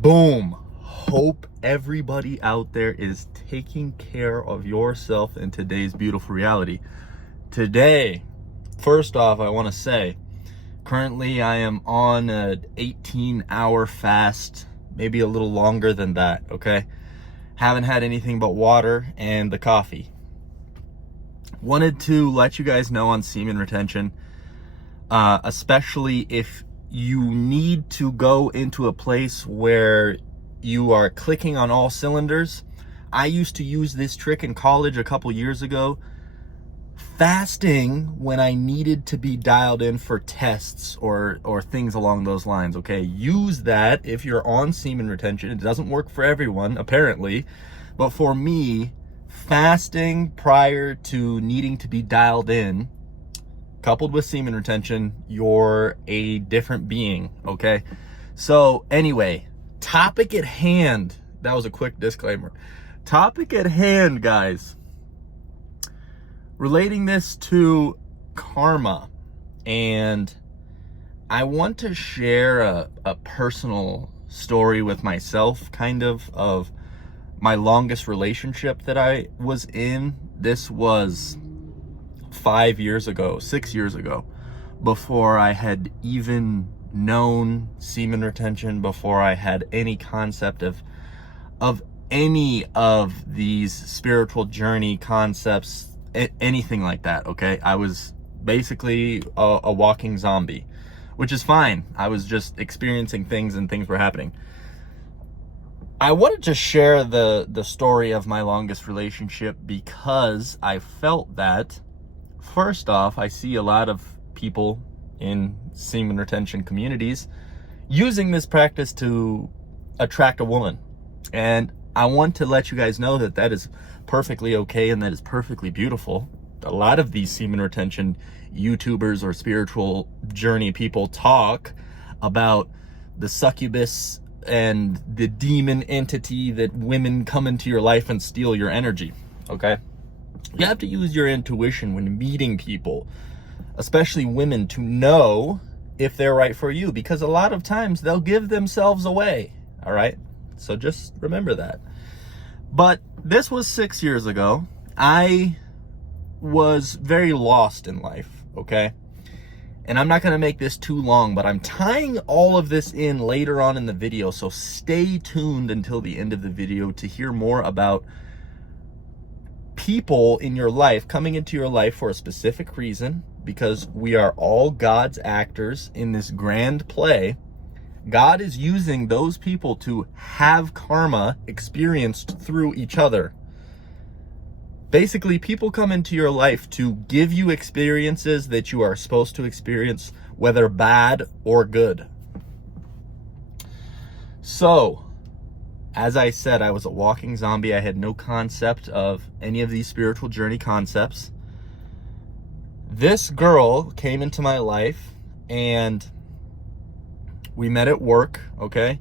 Boom. Hope everybody out there is taking care of yourself in today's beautiful reality. Today, first off, I want to say, currently I am on an 18-hour fast, maybe a little longer than that, okay? Haven't had anything but water and the coffee. Wanted to let you guys know on semen retention, especially if you need to go into a place where you are clicking on all cylinders. I used to use this trick in college a couple years ago, fasting when I needed to be dialed in for tests or things along those lines, okay? Use that if you're on semen retention. It doesn't work for everyone, apparently, but for me, fasting prior to needing to be dialed in, coupled with semen retention, you're a different being, okay? So anyway, topic at hand. That was a quick disclaimer. Topic at hand, guys. Relating this to karma, and I want to share a personal story with myself, kind of my longest relationship that I was in. This was 6 years ago, before I had even known semen retention, before I had any concept of any of these spiritual journey concepts, anything like that, okay? I was basically a walking zombie, which is fine. I was just experiencing things and things were happening. I wanted to share the story of my longest relationship because I felt that, first off, I see a lot of people in semen retention communities using this practice to attract a woman. And I want to let you guys know that that is perfectly okay and that is perfectly beautiful. A lot of these semen retention YouTubers or spiritual journey people talk about the succubus and the demon entity that women come into your life and steal your energy, okay? You have to use your intuition when meeting people, especially women, to know if they're right for you, because a lot of times they'll give themselves away, all right? So just remember that. But this was 6 years ago. I was very lost in life, okay? And I'm not going to make this too long, but I'm tying all of this in later on in the video, so stay tuned until the end of the video to hear more about people in your life coming into your life for a specific reason, because we are all God's actors in this grand play. God is using those people to have karma experienced through each other. Basically, people come into your life to give you experiences that you are supposed to experience, whether bad or good. So, as I said, I was a walking zombie. I had no concept of any of these spiritual journey concepts. This girl came into my life and we met at work, okay?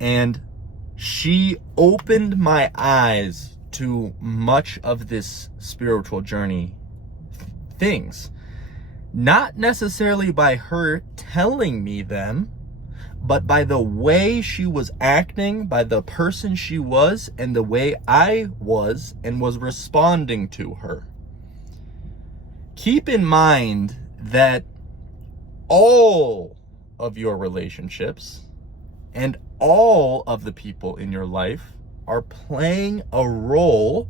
And she opened my eyes to much of this spiritual journey things. Not necessarily by her telling me them, but by the way she was acting, by the person she was, and the way I was and was responding to her. Keep in mind that all of your relationships and all of the people in your life are playing a role.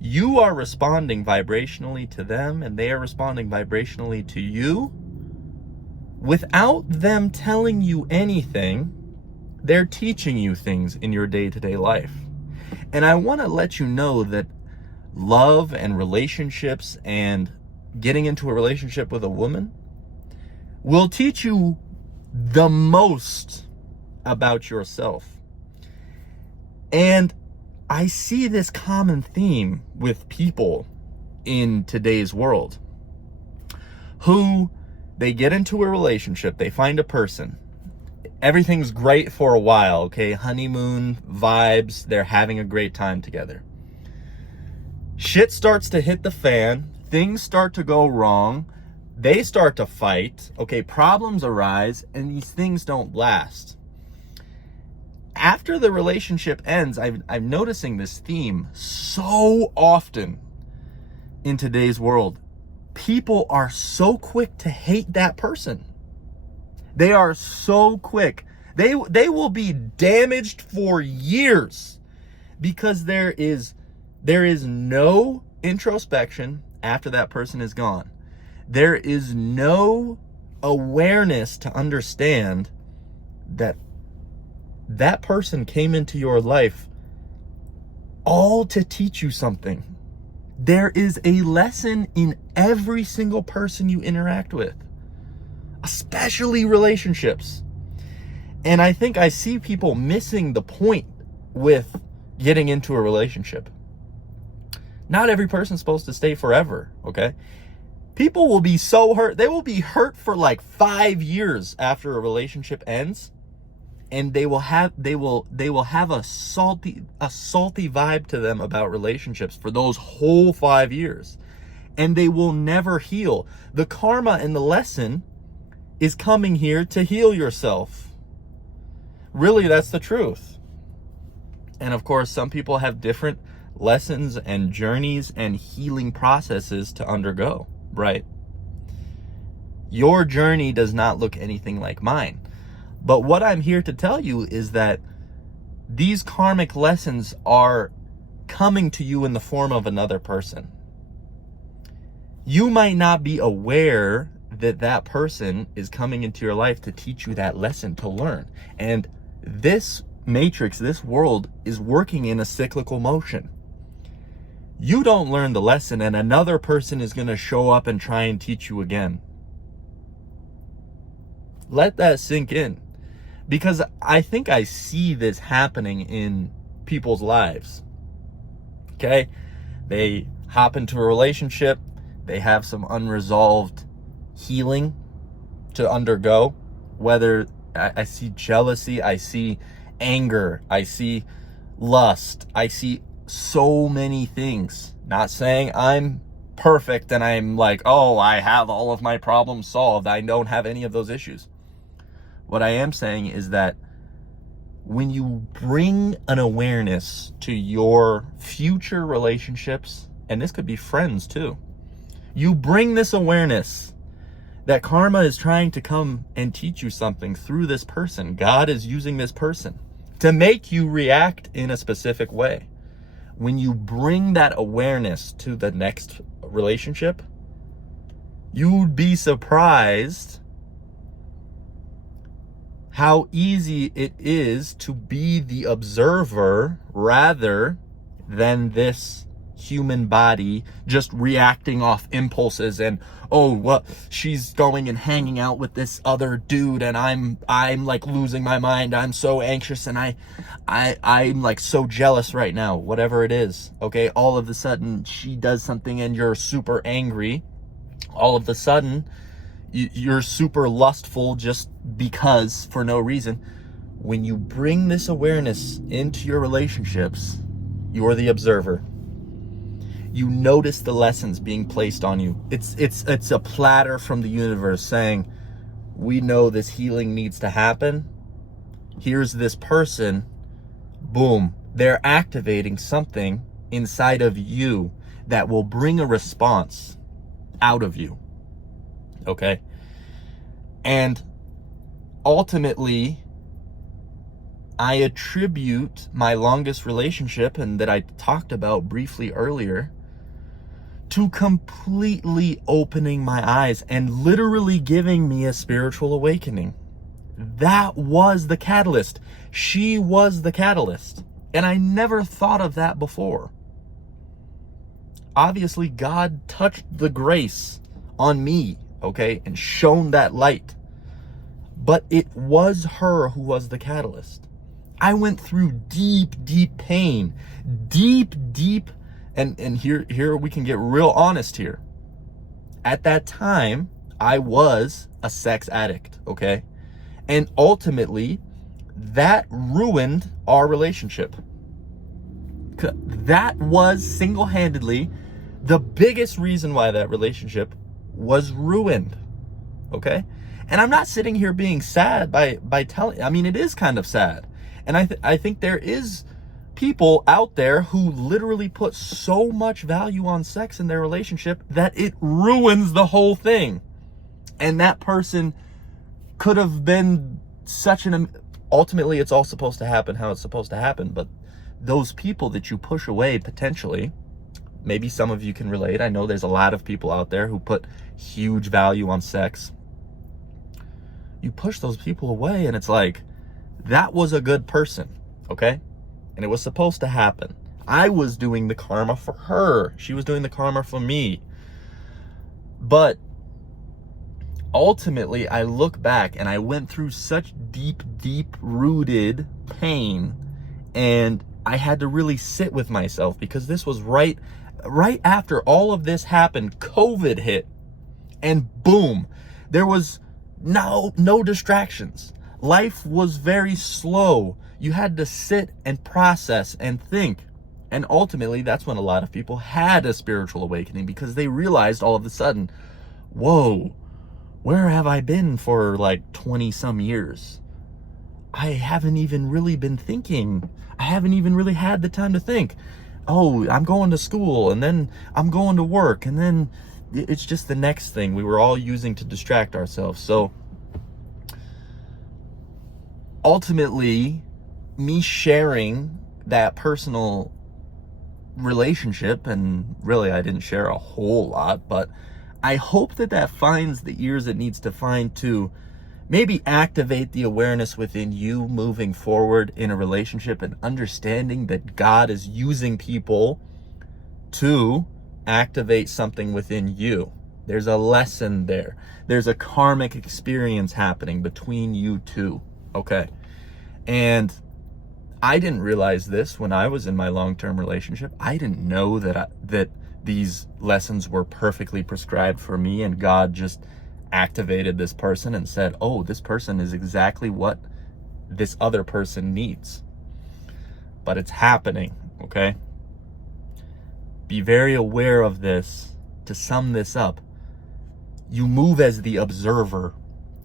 You are responding vibrationally to them, and they are responding vibrationally to you. Without them telling you anything, they're teaching you things in your day-to-day life. And I want to let you know that love and relationships and getting into a relationship with a woman will teach you the most about yourself. And I see this common theme with people in today's world who they get into a relationship, they find a person, everything's great for a while, okay? Honeymoon vibes, they're having a great time together. Shit starts to hit the fan, things start to go wrong, they start to fight, okay? Problems arise, and these things don't last. after the relationship ends, I'm noticing this theme so often in today's world. People are so quick to hate that person. They are so quick. They will be damaged for years because there is no introspection after that person is gone. There is no awareness to understand that that person came into your life all to teach you something. There is a lesson in every single person you interact with, especially relationships. And I think I see people missing the point with getting into a relationship. Not every person's supposed to stay forever, okay? People will be so hurt. They will be hurt for like 5 years after a relationship ends. And they will have a salty vibe to them about relationships for those whole 5 years. And they will never heal. The karma and the lesson is coming here to heal yourself. Really, that's the truth. And of course, some people have different lessons and journeys and healing processes to undergo, right? Your journey does not look anything like mine. But what I'm here to tell you is that these karmic lessons are coming to you in the form of another person. You might not be aware that that person is coming into your life to teach you that lesson, to learn. And this matrix, this world, is working in a cyclical motion. You don't learn the lesson and another person is going to show up and try and teach you again. Let that sink in. Because I think I see this happening in people's lives. Okay? They hop into a relationship. They have some unresolved healing to undergo. Whether I see jealousy, I see anger, I see lust, I see so many things. Not saying I'm perfect and I'm like, oh, I have all of my problems solved. I don't have any of those issues. What I am saying is that when you bring an awareness to your future relationships, and this could be friends too, you bring this awareness that karma is trying to come and teach you something through this person. God is using this person to make you react in a specific way. When you bring that awareness to the next relationship, you'd be surprised how easy it is to be the observer rather than this human body just reacting off impulses and, oh, well, she's going and hanging out with this other dude and I'm like losing my mind. I'm so anxious and I'm like so jealous right now, whatever it is. Okay. All of a sudden she does something and you're super angry. All of a sudden you're super lustful just because, for no reason. When you bring this awareness into your relationships, you're the observer. You notice the lessons being placed on you. It's a platter from the universe saying, we know this healing needs to happen. Here's this person. Boom. They're activating something inside of you that will bring a response out of you. Okay? And ultimately, I attribute my longest relationship, and that I talked about briefly earlier, to completely opening my eyes and literally giving me a spiritual awakening. That was the catalyst. She was the catalyst. And I never thought of that before. Obviously, God touched the grace on me, okay, and shone that light. But it was her who was the catalyst. I went through deep pain, deep, and here we can get real honest here. At that time, I was a sex addict, okay? And ultimately, that ruined our relationship. That was single-handedly the biggest reason why that relationship was ruined, okay? And I'm not sitting here being sad by telling, I mean, it is kind of sad. And I think there is people out there who literally put so much value on sex in their relationship that it ruins the whole thing. And that person could have been ultimately it's all supposed to happen how it's supposed to happen, but those people that you push away potentially, maybe some of you can relate. I know there's a lot of people out there who put huge value on sex. You push those people away and it's like, that was a good person, okay? And it was supposed to happen. I was doing the karma for her. She was doing the karma for me. But ultimately, I look back and I went through such deep rooted pain, and I had to really sit with myself, because this was right after all of this happened. COVID hit, and boom, there was no distractions. Life was very slow. You had to sit and process and think. And ultimately, that's when a lot of people had a spiritual awakening, because they realized all of a sudden, whoa, where have I been for like 20 some years? I haven't even really been thinking. I haven't even really had the time to think. Oh, I'm going to school, and then I'm going to work, and then it's just the next thing we were all using to distract ourselves. So ultimately, me sharing that personal relationship, and really I didn't share a whole lot, but I hope that finds the ears it needs to find to maybe activate the awareness within you moving forward in a relationship, and understanding that God is using people to activate something within you. There's a lesson there. There's a karmic experience happening between you two, okay? And I didn't realize this when I was in my long-term relationship. I didn't know that these lessons were perfectly prescribed for me, and God just activated this person and said, oh, this person is exactly what this other person needs. But it's happening, okay? Be very aware of this. To sum this up, you move as the observer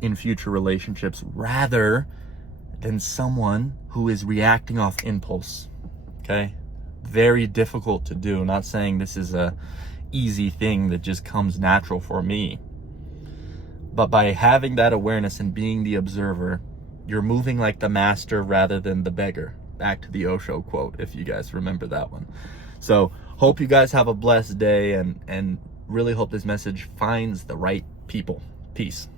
in future relationships rather than someone who is reacting off impulse, okay? Very difficult to do. Not saying this is a easy thing that just comes natural for me, but by having that awareness and being the observer, you're moving like the master rather than the beggar. Back to the Osho quote, if you guys remember that one. So hope you guys have a blessed day, and really hope this message finds the right people. Peace.